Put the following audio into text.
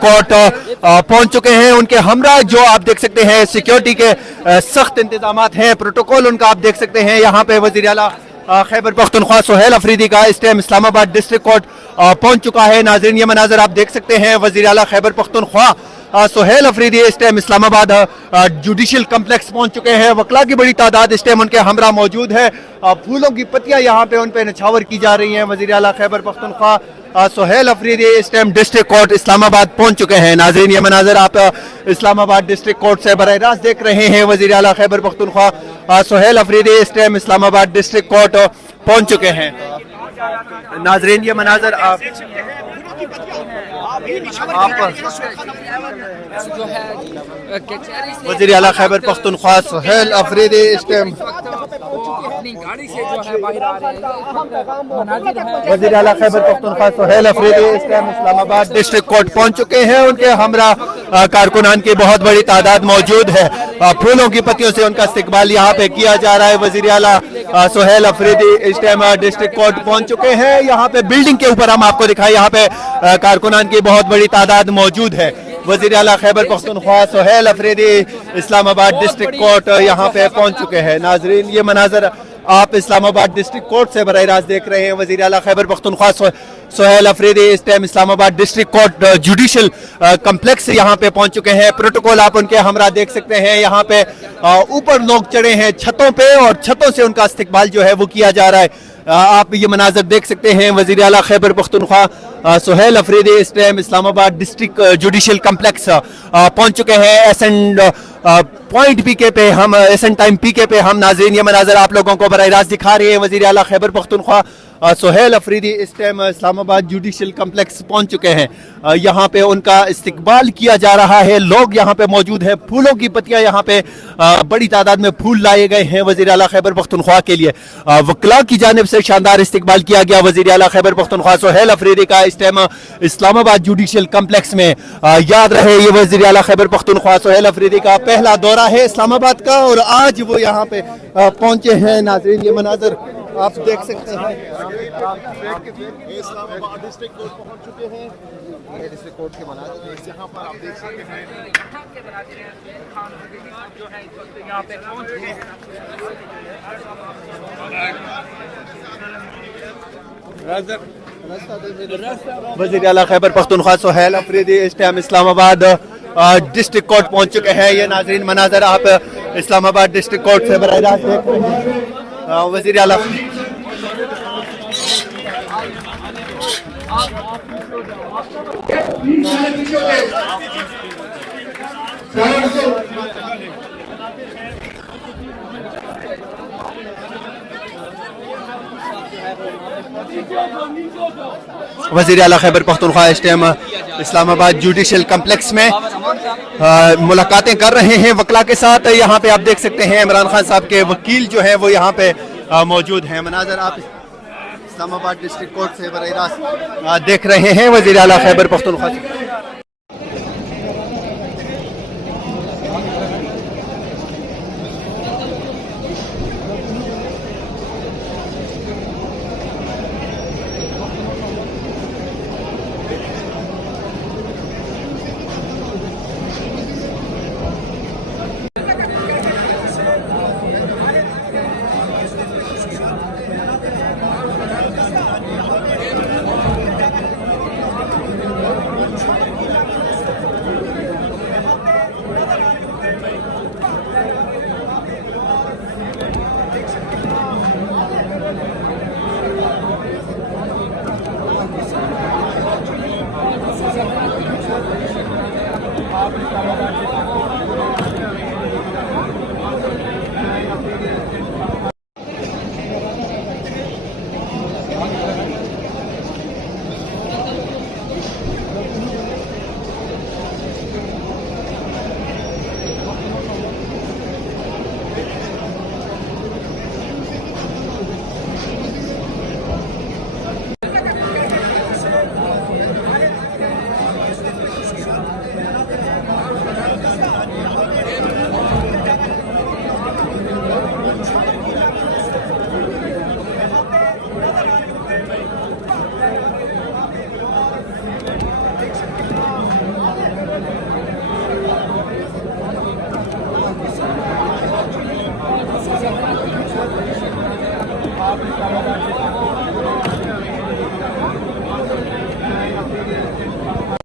Court पहुंच चुके हैं। उनके हमरा जो आप देख सकते हैं सिक्योरिटी के सख्त इंतजाम हैं, प्रोटोकॉल उनका आप देख सकते हैं। यहाँ पे वज़ीर आला खैबर पख्तूनख्वा सुहेल अफरीदी का इस टाइम इस्लामाबाद डिस्ट्रिक्ट कोर्ट पहुंच चुका है। नाज़रीन ये मनाजर आप देख सकते हैं, वज़ीर आला खैबर पख्तूनख्वा सुहेल अफरीदी इस टाइम इस्लामाबाद जुडिशल कम्प्लेक्स पहुंच चुके हैं। वकला की बड़ी तादाद इस टाइम उनके हमरा मौजूद है। फूलों की पत्तियां यहाँ पे उन पे नछावर की जा रही हैं। वज़ीर आला खैबर पख्तूनख्वा सुहेल अफरीदी इस टाइम डिस्ट्रिक्ट कोर्ट इस्लामाबाद पहुंच चुके हैं। नाज़रीन ये मनाजर आप इस्लामाबाद डिस्ट्रिक्ट कोर्ट से बराह रास्त देख रहे हैं। वज़ीर आला खैबर पख्तूनख्वा सुहेल अफरीदी इस टाइम इस्लामाबाद डिस्ट्रिक्ट कोर्ट पहुंच चुके हैं। नाज़रीन ये मनाजर आप वज़ीर आला खैबर पख्तूनख्वा सुहेल अफरीदी इस टाइम वज़ीर आला खैबर पख्तूनख्वा सुहेल अफरीदी इस टाइम इस्लामाबाद डिस्ट्रिक्ट कोर्ट पहुंच चुके हैं। उनके हमरा कारकुनान की बहुत बड़ी तादाद मौजूद है। फूलों की पत्तियों से उनका इस्तकबाल यहाँ पे किया जा रहा है। वज़ीर आला सुहेल अफरीदी इस टाइम डिस्ट्रिक्ट कोर्ट पहुंच चुके हैं। यहाँ पे बिल्डिंग के ऊपर हम आपको दिखाएं, यहाँ पे कारकुनान की बहुत बड़ी तादाद मौजूद है। वज़ीर आला खैबर पख्तूनख्वा सुहेल अफरीदी इस्लामाबाद डिस्ट्रिक्ट कोर्ट यहाँ पे पहुंच चुके हैं। नाजरीन ये मनाजर आप इस्लामाबाद डिस्ट्रिक्ट कोर्ट से बराह रास्त देख रहे हैं। वज़ीर आला खैबर पख्तूनख्वा सुहेल अफरीदी इस time Islamabad district court judicial complex यहाँ पे पहुंच चुके हैं। प्रोटोकॉल आप उनके हमरा देख सकते हैं। यहाँ पे ऊपर लोग चढ़े हैं छतों पे और छतों से उनका इस्तकबाल जो है वो किया जा रहा है। आप ये मनाजर देख सकते हैं। वज़ीर आला खैबर पख्तूनख्वा सुहेल अफरीदी इस time Islamabad district judicial complex पहुंच चुके हैं। एसेंट पॉइंट पीके पे हम एसेंट टाइम पीके पे हम नाज़रीन ये मनाजर आप लोगों को बराह रास्त दिखा रहे हैं। वज़ीर आला खैबर पख्तूनख्वा सुहेल अफरीदी इस टाइम इस्लामाबाद जुडिशल कम्प्लेक्स पहुंच चुके हैं। यहाँ पे उनका इस्तकबाल किया जा रहा है। लोग यहाँ पे मौजूद हैं। फूलों की पत्तियां यहाँ पे बड़ी तादाद में फूल लाए गए हैं वज़ीर आला खैबर पख्तूनख्वा के लिए। वकला की जानिब से शानदार इस्तकबाल किया गया वज़ीर आला खैबर पख्तूनख्वा सुहेल अफरीदी का इस टाइम इस्लामाबाद जुडिशल कम्प्लेक्स में। याद रहे ये वज़ीर आला खैबर पख्तूनख्वा सुहेल अफरीदी का पहला दौरा है इस्लामाबाद का और आज वो यहाँ पे पहुंचे हैं। नाज़रीन ये मनाजर आप देख सकते हैं। इस्लामाबाद डिस्ट्रिक्ट कोर्ट पहुंच चुके हैं। डिस्ट्रिक्ट कोर्ट के मनाजिर यहाँ पर आप देख सकते हैं। यहाँ पे पहुंच चुके हैं। वज़ीर आला खैबर पख्तूनख्वा सुहेल अफरीदी इस टाइम इस्लामाबाद डिस्ट्रिक्ट कोर्ट पहुंच चुके हैं। ये नाज़रीन मनाजर आप इस्लामाबाद डिस्ट्रिक्ट कोर्ट से बराह रास्त देख रहे हैं। वज़ीर आला वज़ीर आला खैबर पख्तूनख्वा इस टाइम इस्लामाबाद जुडिशल कम्प्लेक्स में मुलाकातें कर रहे हैं वकला के साथ। यहाँ पे आप देख सकते हैं इमरान खान साहब के वकील जो है वो यहाँ पे मौजूद हैं। मनाजर आप इस्लामाबाद डिस्ट्रिक्ट कोर्ट से बराह रास्त देख रहे हैं। वज़ीर आला खैबर पख्तूनख्वा आप इस्लामाबाद से